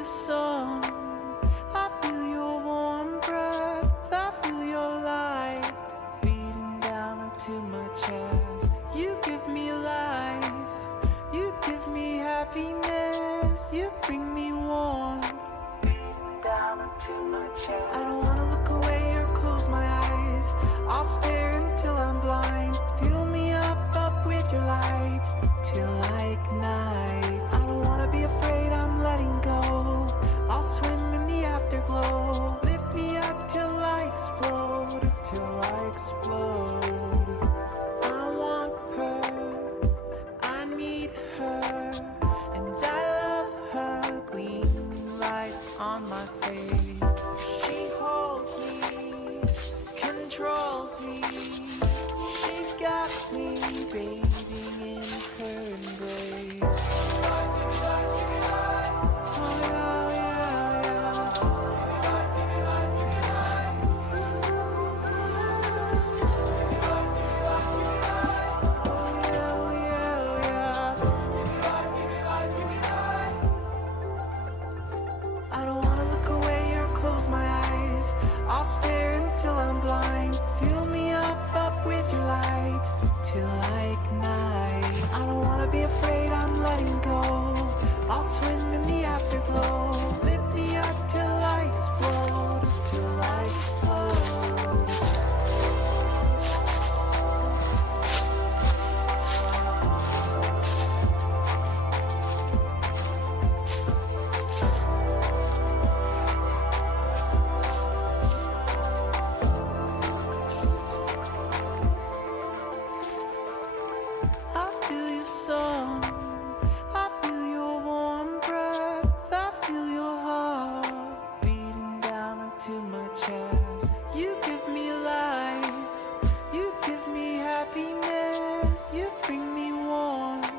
your song, I feel your warm breath, I feel your light beating down into my chest. You give me life, you give me happiness, you bring me warmth beating down into my chest. I don't wanna look away or close my eyes, I'll stare until I'm blind. Fill me up with your light till I ignite. I don't wanna be afraid, I'm letting go. I'll swim in the afterglow. Lift me up till I explode, till I explode. I want her, I need her, and I love her. Gleaming light on my face, she holds me, controls me. She's got me bathing in her embrace. Oh yeah, yeah, yeah. Oh yeah, yeah. I don't wanna look away or close my eyes, I'll stare until I'm blind. Fill me up with your light till I ignite. I don't wanna be afraid, I'm letting go. I'll swim in the afterglow. Lift me up till I explode, till I explode. I feel your song, I feel your warm breath, I feel your heart beating down into my chest. You give me life, you give me happiness, you bring me warmth.